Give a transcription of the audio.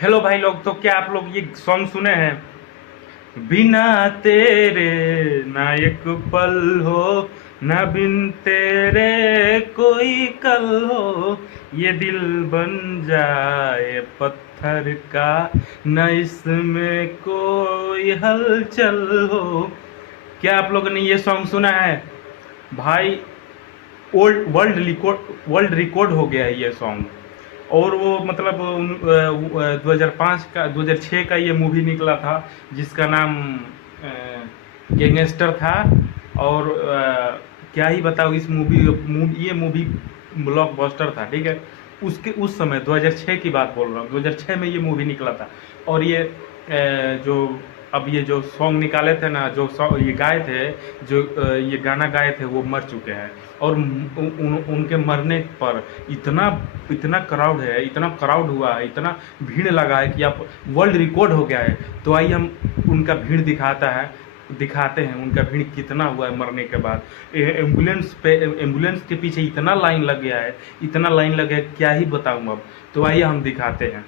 Hello भाई लोग, तो क्या आप लोग ये सॉन्ग सुने हैं? बिना तेरे ना एक पल हो, ना बिन तेरे कोई कल हो, ये दिल बन जाए पत्थर का, न इसमें कोई हलचल हो। क्या आप लोगों ने ये सॉन्ग सुना है भाई? ओल्ड वर्ल्ड रिकॉर्ड हो गया है ये सॉन्ग। और वो मतलब 2005 का 2006 का ये मूवी निकला था जिसका नाम गैंगस्टर था। और क्या ही बताओ, इस ये मूवी ब्लॉकबस्टर था, ठीक है। उसके उस समय 2006 की बात बोल रहा हूँ, 2006 में ये मूवी निकला था। और ये जो अब ये जो सॉन्ग निकाले थे ना, जो सॉन्ग ये गाए थे, जो ये गाना गाए थे, वो मर चुके हैं। और उनके मरने पर इतना इतना क्राउड है, इतना क्राउड हुआ है, इतना भीड़ लगा है कि आप वर्ल्ड रिकॉर्ड हो गया है। तो आइए हम उनका भीड़ दिखाते हैं उनका भीड़ कितना हुआ है मरने के बाद। एम्बुलेंस के पीछे इतना लाइन लग गया है, इतना लाइन लग गया है, क्या ही बताऊं अब। तो आइए हम दिखाते हैं।